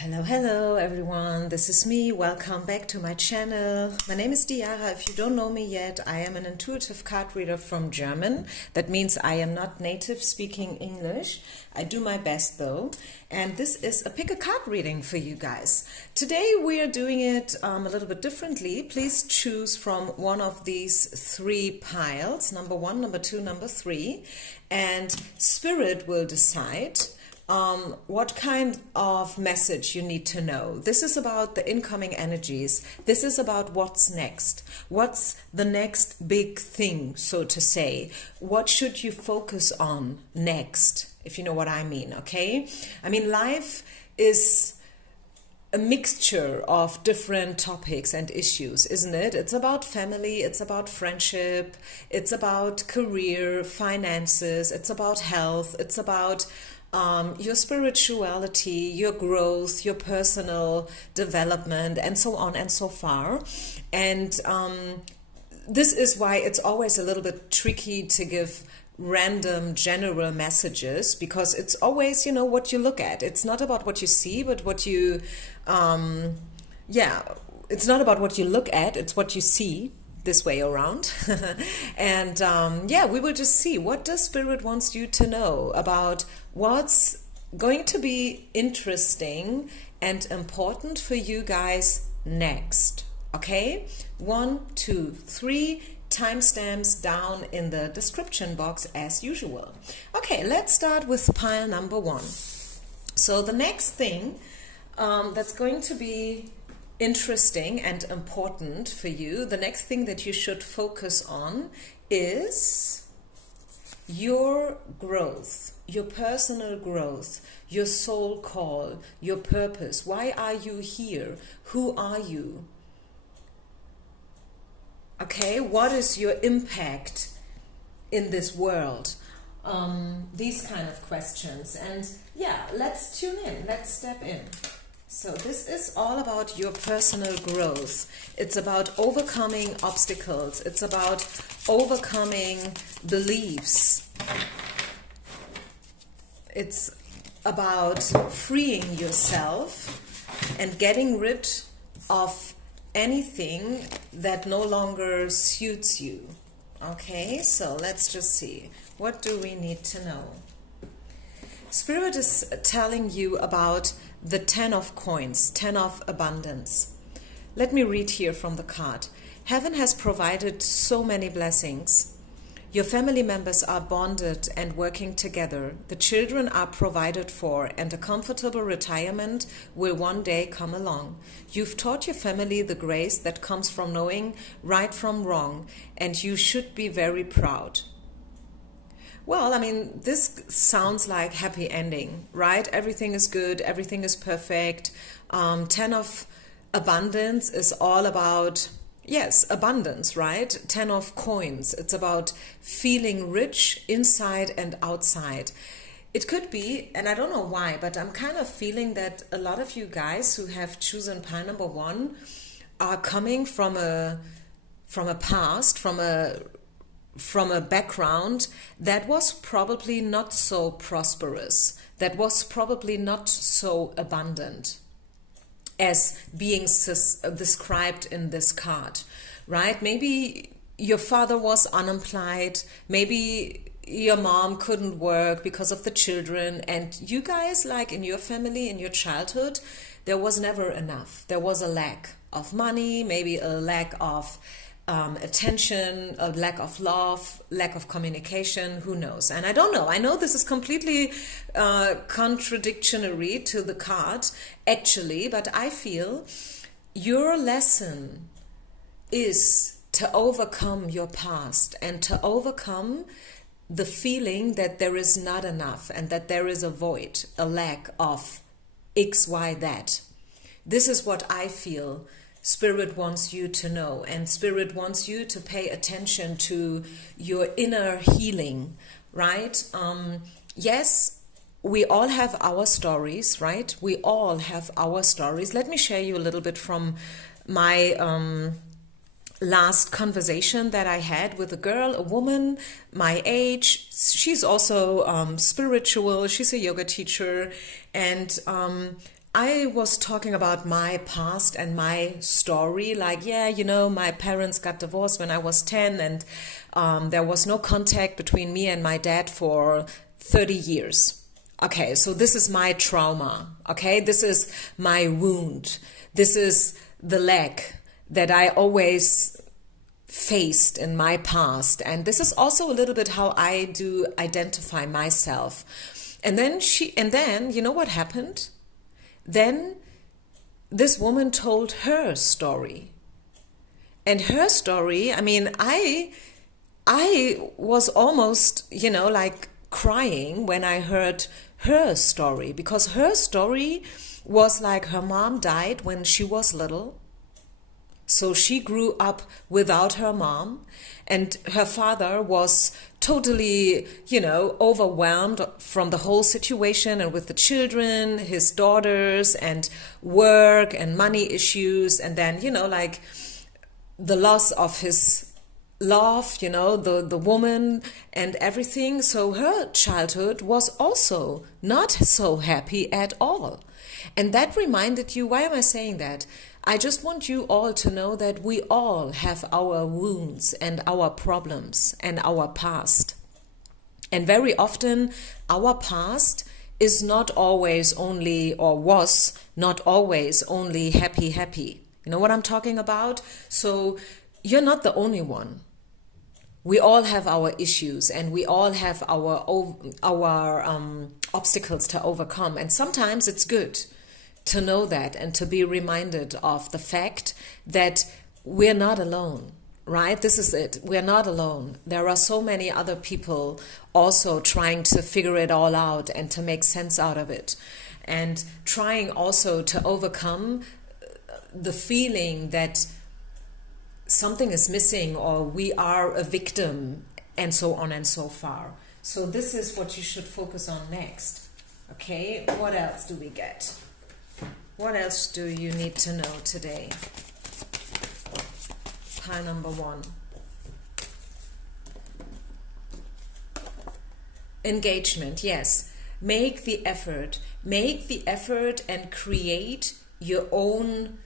Hello everyone, this is me. Welcome back to my channel. My name is Diara. If you don't know me yet, I am an intuitive card reader from German. That means I am not native speaking English. I do my best though. And this is a pick a card reading for you guys. Today we are doing it a little bit differently. Please choose from one of these three piles, number 1, number 2, number 3, and Spirit will decide what kind of message you need to know. This is about the incoming energies. This is about what's next. What's the next big thing, so to say? What should you focus on next, if you know what I mean, okay? I mean, life is a mixture of different topics and issues, isn't it? It's about family, it's about friendship, it's about career, finances, it's about health, it's about your spirituality, your growth, your personal development, and so on and so far. And this is why it's always a little bit tricky to give random general messages, because it's always, you know, what you look at. It's not about what you see, but what you, it's not about what you look at, it's what you see. This way around. And we will just see, what does Spirit wants you to know about what's going to be interesting and important for you guys next. Okay, 1, 2, 3 timestamps down in the description box as usual. Okay, let's start with pile number 1. So the next thing that's going to be interesting and important for you, the next thing that you should focus on is your growth, your personal growth, your soul call, your purpose. Why are you here? Who are you? Okay, what is your impact in this world? These kind of questions. And yeah, let's tune in, let's step in. So this is all about your personal growth. It's about overcoming obstacles. It's about overcoming beliefs. It's about freeing yourself and getting rid of anything that no longer suits you. Okay, so let's just see. What do we need to know? Spirit is telling you about the 10 of coins, 10 of abundance. Let me read here from the card. Heaven has provided so many blessings. Your family members are bonded and working together. The children are provided for, and a comfortable retirement will one day come along. You've taught your family the grace that comes from knowing right from wrong, and you should be very proud. Well, I mean, this sounds like happy ending, right? Everything is good, everything is perfect. 10 of abundance is all about, yes, abundance, right? 10 of coins, it's about feeling rich inside and outside. It could be, and I don't know why, but I'm kind of feeling that a lot of you guys who have chosen pile number 1 are coming from a past, from a background that was probably not so prosperous, that was probably not so abundant as being described in this card, right? Maybe your father was unemployed, maybe your mom couldn't work because of the children, and you guys, like in your family, in your childhood, there was never enough. There was a lack of money, maybe a lack of attention, a lack of love, lack of communication, who knows? And I don't know. I know this is completely contradictory to the card, actually, but I feel your lesson is to overcome your past and to overcome the feeling that there is not enough and that there is a void, a lack of X, Y, that. This is what I feel Spirit wants you to know, and Spirit wants you to pay attention to your inner healing, right? Yes, we all have our stories, right? We all have our stories. Let me share you a little bit from my last conversation that I had with a girl, a woman, my age. She's also spiritual. She's a yoga teacher, and I was talking about my past and my story. Like, yeah, you know, my parents got divorced when I was 10, and there was no contact between me and my dad for 30 years. Okay, so this is my trauma. Okay, this is my wound. This is the lack that I always faced in my past. And this is also a little bit how I do identify myself. And then you know what happened? Then this woman told her story. And her story, I mean, I was almost, you know, like crying when I heard her story, because her story was like her mom died when she was little. So she grew up without her mom, and her father was totally, you know, overwhelmed from the whole situation and with the children, his daughters, and work and money issues. And then, you know, like the loss of his love, you know, the woman and everything. So her childhood was also not so happy at all. And that reminded you, why am I saying that? I just want you all to know that we all have our wounds and our problems and our past. And very often our past is not always only, or was not always only happy. You know what I'm talking about? So you're not the only one. We all have our issues, and we all have our obstacles to overcome. And sometimes it's good to know that and to be reminded of the fact that we're not alone, right? This is it. We're not alone. There are so many other people also trying to figure it all out and to make sense out of it, and trying also to overcome the feeling that something is missing, or we are a victim, and so on and so far. So this is what you should focus on next. Okay, what else do we get? What else do you need to know today? Pile number 1. Engagement, yes. Make the effort. Make the effort and create your own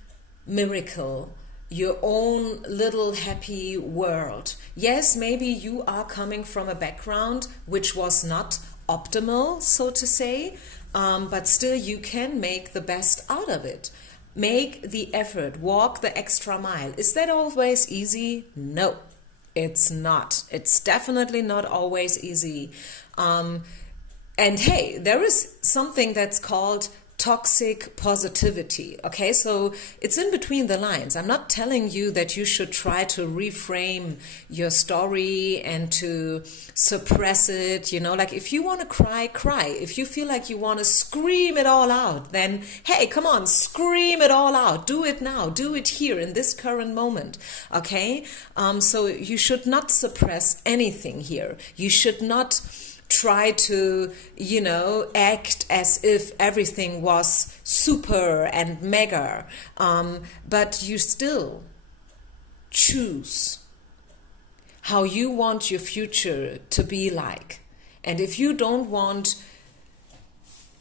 miracle, your own little happy world. Yes, maybe you are coming from a background which was not optimal, so to say, but still you can make the best out of it. Make the effort, walk the extra mile. Is that always easy? No, it's not. It's definitely not always easy. And hey, there is something that's called toxic positivity. Okay, so it's in between the lines. I'm not telling you that you should try to reframe your story and to suppress it. You know, like if you want to cry, cry. If you feel like you want to scream it all out, then hey, come on, scream it all out. Do it now. Do it here in this current moment. Okay, so you should not suppress anything here. You should not try to, you know, act as if everything was super and mega, but you still choose how you want your future to be like. And if you don't want,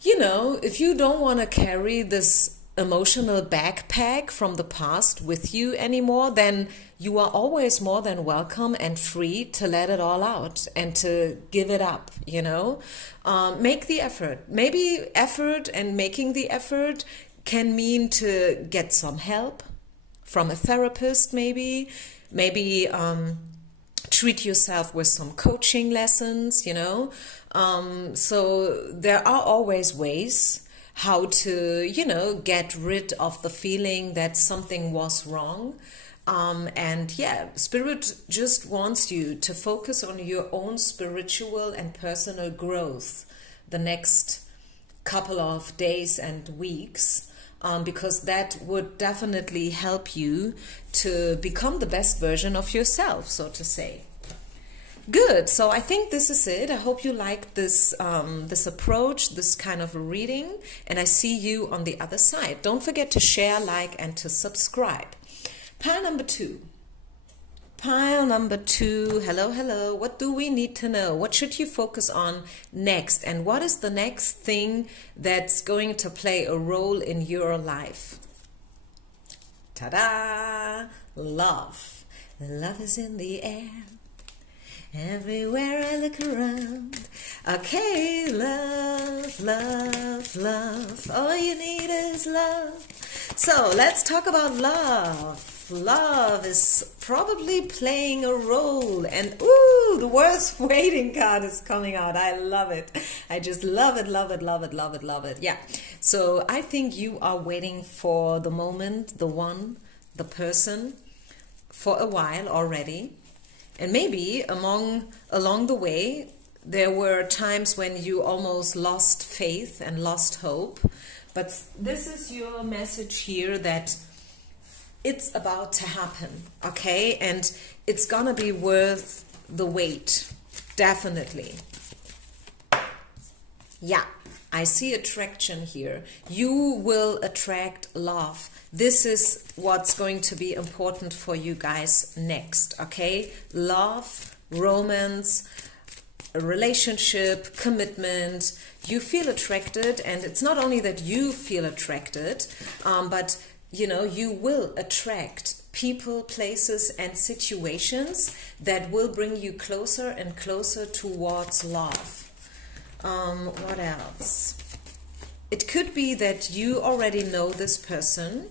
you know, if you don't want to carry this emotional backpack from the past with you anymore, then you are always more than welcome and free to let it all out and to give it up, you know. Make the effort. Maybe effort and making the effort can mean to get some help from a therapist, maybe treat yourself with some coaching lessons, you know. So there are always ways how to, you know, get rid of the feeling that something was wrong. And yeah, Spirit just wants you to focus on your own spiritual and personal growth the next couple of days and weeks, because that would definitely help you to become the best version of yourself, so to say. Good. So I think this is it. I hope you like this this approach, this kind of a reading, and I see you on the other side. Don't forget to share, like, and to subscribe. Pile number 2. Pile number 2, hello, hello. What do we need to know? What should you focus on next? And what is the next thing that's going to play a role in your life? Ta-da! Love. Love is in the air. Everywhere I look around. Okay, love, love, love. All you need is love. So let's talk about love. Love is probably playing a role, and ooh, the worst waiting card is coming out. I love it. I just love it, love it, love it, love it, love it. Yeah. So I think you are waiting for the moment, the one, the person for a while already. And maybe along the way, there were times when you almost lost faith and lost hope. But this is your message here that it's about to happen, okay? And it's gonna be worth the wait, definitely. Yeah, I see attraction here. You will attract love. This is what's going to be important for you guys next, okay? Love, romance, a relationship, commitment. You feel attracted, and it's not only that you feel attracted, but you know, you will attract people, places, and situations that will bring you closer and closer towards love. What else? It could be that you already know this person.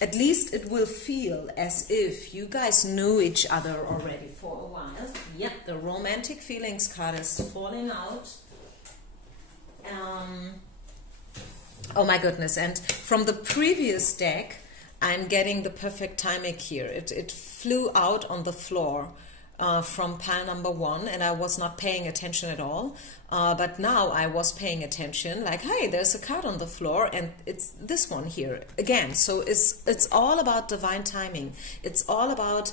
At least it will feel as if you guys knew each other already for a while. Yep, the romantic feelings card is falling out. Oh my goodness, and from the previous deck, I'm getting the perfect timing here. It flew out on the floor from pile number 1, and I was not paying attention at all. But now I was paying attention, like, hey, there's a card on the floor, and it's this one here again. So it's all about divine timing. It's all about,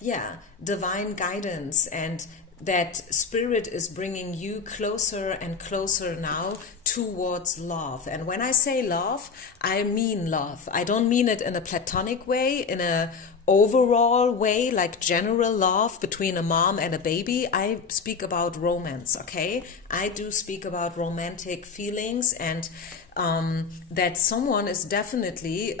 yeah, divine guidance, and that spirit is bringing you closer and closer now towards love. And when I say love, I mean love. I don't mean it in a platonic way, in a overall way, like general love between a mom and a baby. I speak about romance, okay? I do speak about romantic feelings, and that someone is definitely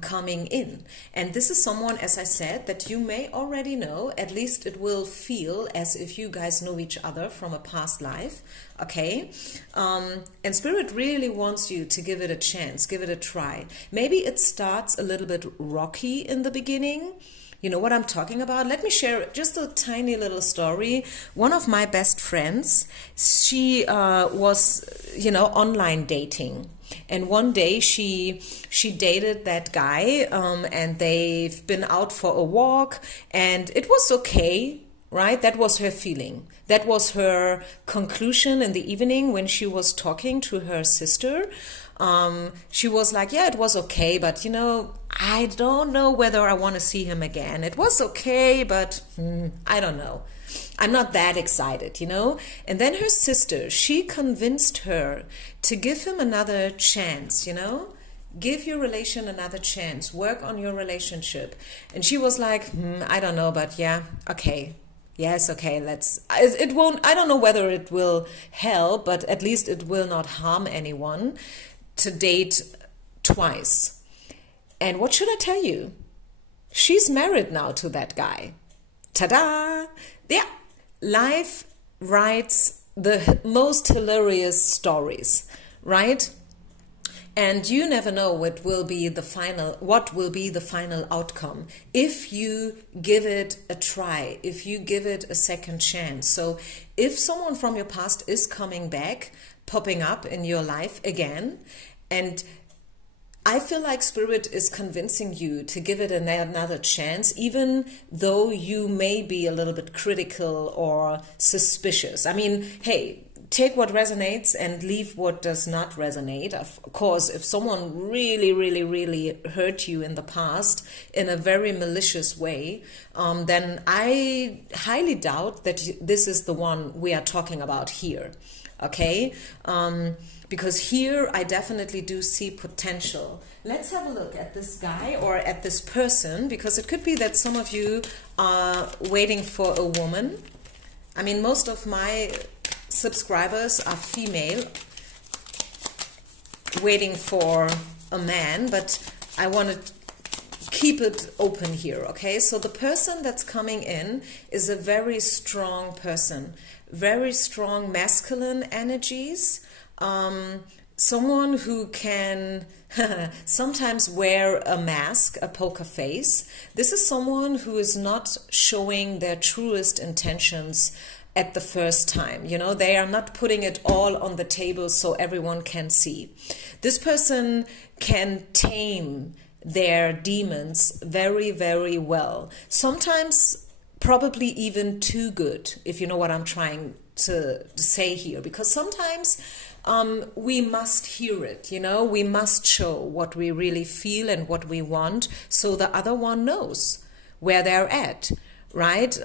coming in. And this is someone, as I said, that you may already know. At least it will feel as if you guys know each other from a past life, okay? And Spirit really wants you to give it a chance, give it a try. Maybe it starts a little bit rocky in the beginning. You know what I'm talking about? Let me share just a tiny little story. One of my best friends, she was, you know, online dating. And one day she dated that guy, and they've been out for a walk, and it was okay, right? That was her feeling. That was her conclusion in the evening when she was talking to her sister. She was like, yeah, it was okay, but you know, I don't know whether I want to see him again. It was okay, but I don't know. I'm not that excited, you know? And then her sister, she convinced her to give him another chance, you know? Give your relation another chance. Work on your relationship. And she was like, I don't know, but yeah, okay. Yes, okay, it won't, I don't know whether it will help, but at least it will not harm anyone to date twice. And what should I tell you? She's married now to that guy. Ta-da! Yeah, life writes the most hilarious stories, right? And you never know what will be the final outcome if you give it a try, if you give it a second chance. So if someone from your past is coming back, popping up in your life again, and I feel like Spirit is convincing you to give it another chance, even though you may be a little bit critical or suspicious. I mean, hey, take what resonates and leave what does not resonate. Of course, if someone really, really, really hurt you in the past in a very malicious way, then I highly doubt that this is the one we are talking about here. okay? Because here I definitely do see potential. Let's have a look at this guy or at this person, because it could be that some of you are waiting for a woman. I mean, most of my subscribers are female, waiting for a man, but I want to keep it open here, okay? So the person that's coming in is a very strong person, very strong masculine energies, someone who can sometimes wear a mask, a poker face. This is someone who is not showing their truest intentions at the first time. You know, they are not putting it all on the table so everyone can see. This person can tame their demons very, very well. Sometimes probably even too good, if you know what I'm trying to say here. Because sometimes we must hear it, you know, we must show what we really feel and what we want so the other one knows where they're at, right?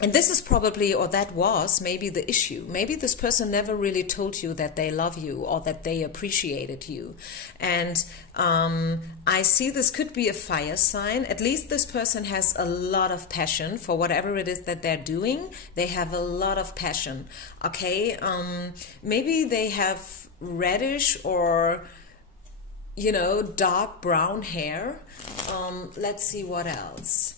And this is probably, or that was maybe the issue. Maybe this person never really told you that they love you or that they appreciated you. And I see this could be a fire sign. At least this person has a lot of passion for whatever it is that they're doing. They have a lot of passion, okay? Maybe they have reddish or, you know, dark brown hair. Let's see what else.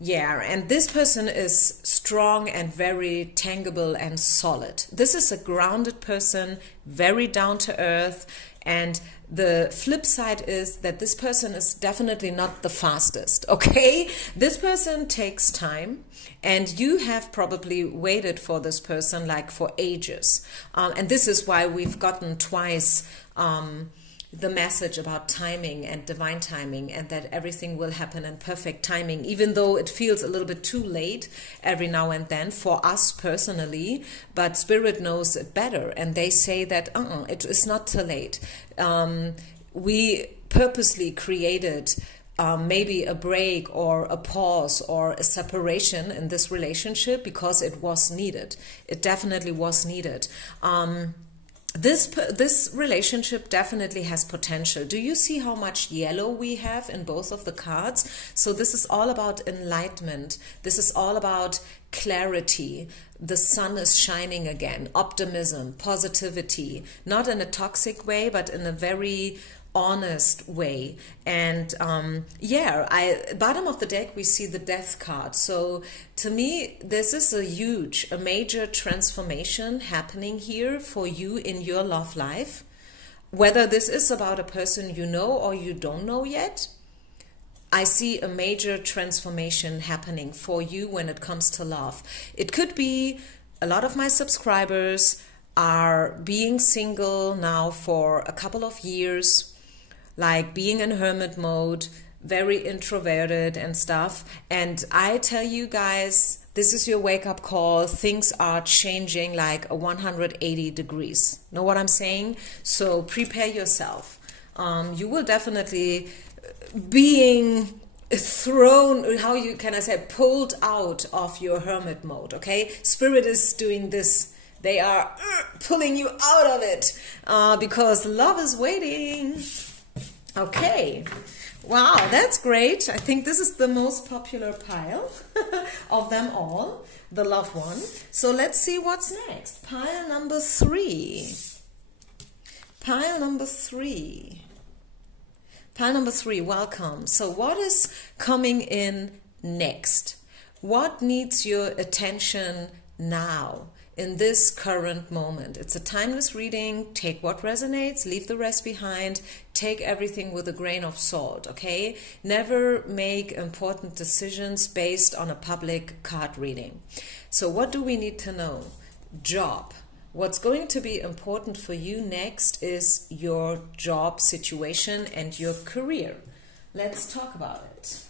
Yeah, and this person is strong and very tangible and solid. This is a grounded person, very down to earth. And the flip side is that this person is definitely not the fastest, okay? This person takes time, and you have probably waited for this person like for ages. And this is why we've gotten twice the message about timing and divine timing, and that everything will happen in perfect timing, even though it feels a little bit too late every now and then for us personally. But Spirit knows it better, and they say that it is not too late. We purposely created maybe a break or a pause or a separation in this relationship because it was needed. It definitely was needed. This relationship definitely has potential. Do you see how much yellow we have in both of the cards? So this is all about enlightenment. This is all about clarity. The sun is shining again. Optimism, positivity, not in a toxic way, but in a very honest way. And bottom of the deck we see the death card. So to me this is a major transformation happening here for you in your love life, whether this is about a person you know or you don't know yet. I see a major transformation happening for you when it comes to love. It could be a lot of my subscribers are being single now for a couple of years, like being in hermit mode, very introverted and stuff. And I tell you guys, this is your wake-up call. Things are changing like a 180 degrees. Know what I'm saying? So prepare yourself. You will definitely being thrown, how you can I say, pulled out of your hermit mode, okay? Spirit is doing this. They are pulling you out of it because love is waiting. Okay, wow, that's great. I think this is the most popular pile of them all, the love one. So let's see what's next. Pile number 3. Pile number 3. Pile number 3, welcome. So what is coming in next? What needs your attention now? In this current moment. It's a timeless reading. Take what resonates, leave the rest behind. Take everything with a grain of salt, okay? Never make important decisions based on a public card reading. So what do we need to know? Job. What's going to be important for you next is your job situation and your career. Let's talk about it.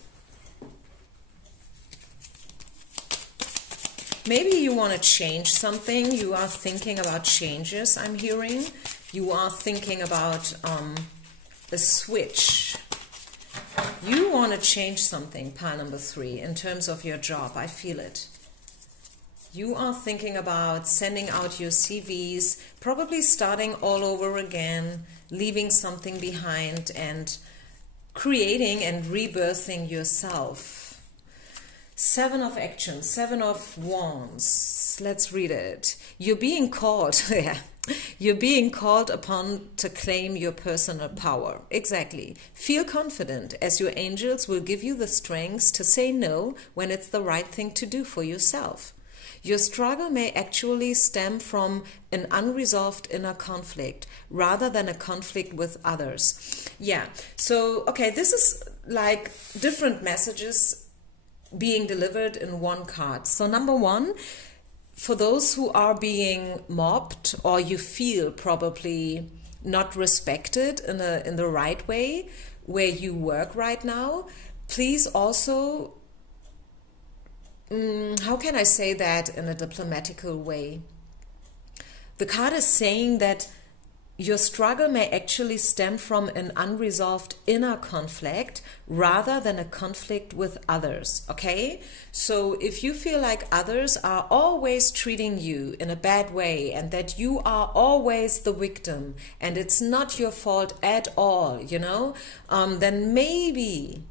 Maybe you want to change something. You are thinking about changes, I'm hearing. You are thinking about a switch. You want to change something, pile number 3, in terms of your job. I feel it. You are thinking about sending out your CVs, probably starting all over again, leaving something behind and creating and rebirthing yourself. 7 of Actions, 7 of Wands. Let's read it. You're being called, yeah. You're being called upon to claim your personal power. Exactly. Feel confident, as your angels will give you the strength to say no when it's the right thing to do for yourself. Your struggle may actually stem from an unresolved inner conflict rather than a conflict with others. Yeah, so, okay, this is like different messages being delivered in one card. So number 1, for those who are being mobbed, or you feel probably not respected in the right way where you work right now, please also, how can I say that in a diplomatical way? The card is saying that your struggle may actually stem from an unresolved inner conflict rather than a conflict with others, okay? So if you feel like others are always treating you in a bad way and that you are always the victim and it's not your fault at all, you know, then maybe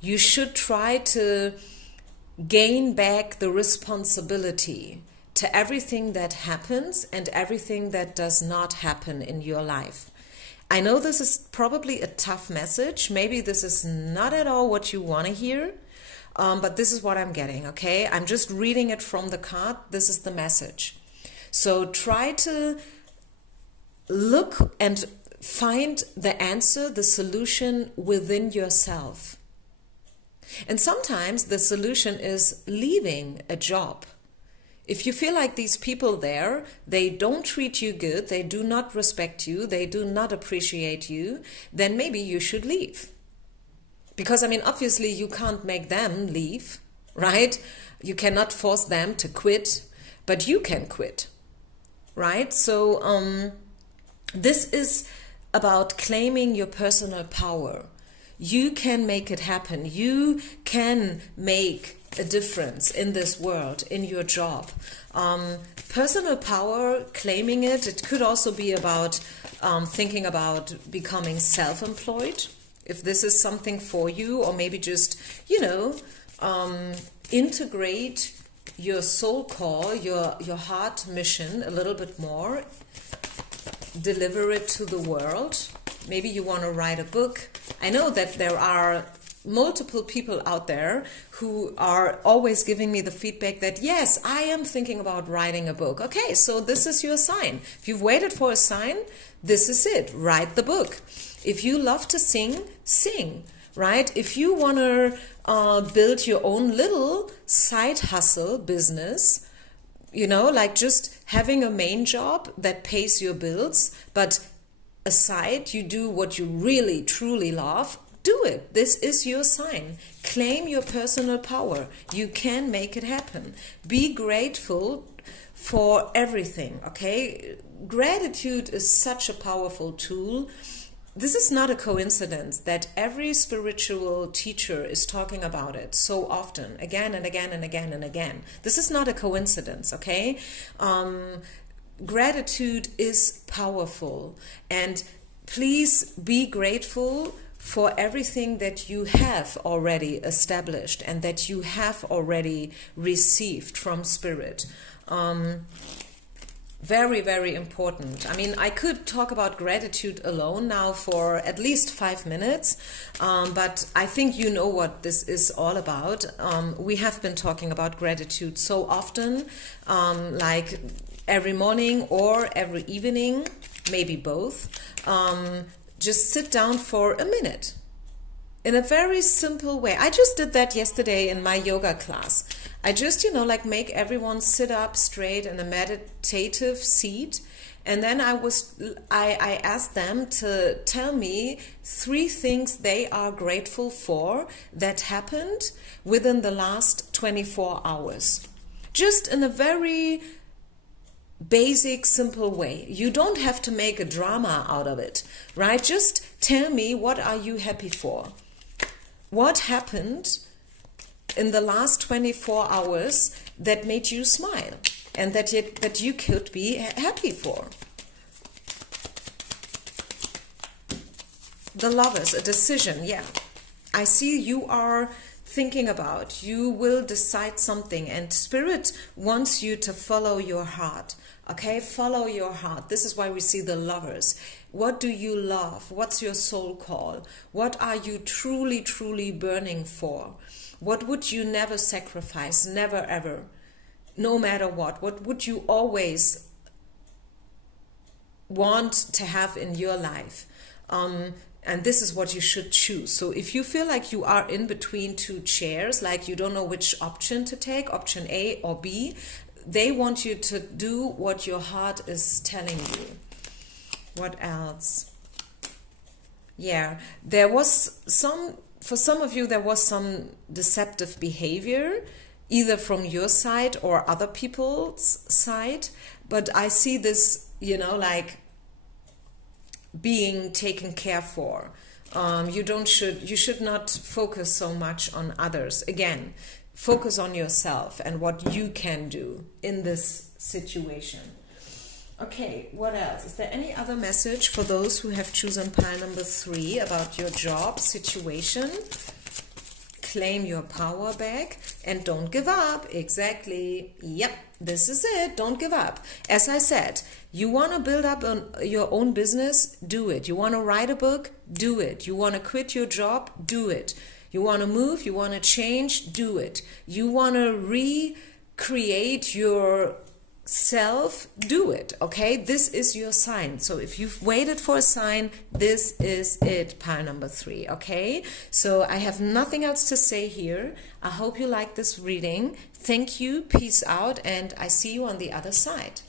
you should try to gain back the responsibility to everything that happens and everything that does not happen in your life. I know this is probably a tough message. Maybe this is not at all what you want to hear, but this is what I'm getting, okay? I'm just reading it from the card. This is the message. So try to look and find the answer, the solution within yourself. And sometimes the solution is leaving a job. If you feel like these people there, they don't treat you good, they do not respect you, they do not appreciate you, then maybe you should leave. Because, I mean, obviously you can't make them leave, right? You cannot force them to quit, but you can quit, right? So this is about claiming your personal power. You can make it happen. You can make a difference in this world, in your job. Personal power, claiming it, it could also be about thinking about becoming self-employed, if this is something for you, or maybe just, you know, integrate your soul call, your heart mission a little bit more, deliver it to the world. Maybe you want to write a book. I know that there are multiple people out there who are always giving me the feedback that, yes, I am thinking about writing a book. Okay, so this is your sign. If you've waited for a sign, this is it. Write the book. If you love to sing, sing, right? If you want to build your own little side hustle business, you know, like just having a main job that pays your bills, but aside you do what you really, truly love, do it. This is your sign. Claim your personal power. You can make it happen. Be grateful for everything, okay? Gratitude is such a powerful tool. This is not a coincidence that every spiritual teacher is talking about it so often, again and again and again and again. This is not a coincidence, okay? Gratitude is powerful, and please be grateful for everything that you have already established and that you have already received from Spirit. Very, very important. I mean, I could talk about gratitude alone now for at least 5 minutes, but I think you know what this is all about. We have been talking about gratitude so often, like every morning or every evening, maybe both. Just sit down for a minute in a very simple way. I just did that yesterday in my yoga class. I just, you know, like make everyone sit up straight in a meditative seat. And then I asked them to tell me 3 things they are grateful for that happened within the last 24 hours. Just in a very basic, simple way. You don't have to make a drama out of it, right? Just tell me, what are you happy for? What happened in the last 24 hours that made you smile and that you could be happy for? The Lovers, a decision, yeah. I see you are thinking about, you will decide something, and Spirit wants you to follow your heart. Okay, follow your heart. This is why we see the Lovers. What do you love? What's your soul call? What are you truly, truly burning for? What would you never sacrifice? Never, ever. No matter what. What would you always want to have in your life? And this is what you should choose. So if you feel like you are in between two chairs, like you don't know which option to take, option A or B, they want you to do what your heart is telling you. What else? Yeah, there was for some of you, there was some deceptive behavior, either from your side or other people's side. But I see this, you know, like being taken care for. You should not focus so much on others. Again, focus on yourself and what you can do in this situation. Okay, what else? Is there any other message for those who have chosen pile number 3 about your job situation? Claim your power back and don't give up. Exactly. Yep, this is it. Don't give up. As I said, you want to build up your own business? Do it. You want to write a book? Do it. You want to quit your job? Do it. You want to move? You want to change? Do it. You want to recreate your self? Do it. Okay, this is your sign. So if you've waited for a sign, this is it, pile number 3. Okay, so I have nothing else to say here. I hope you like this reading. Thank you, peace out, and I see you on the other side.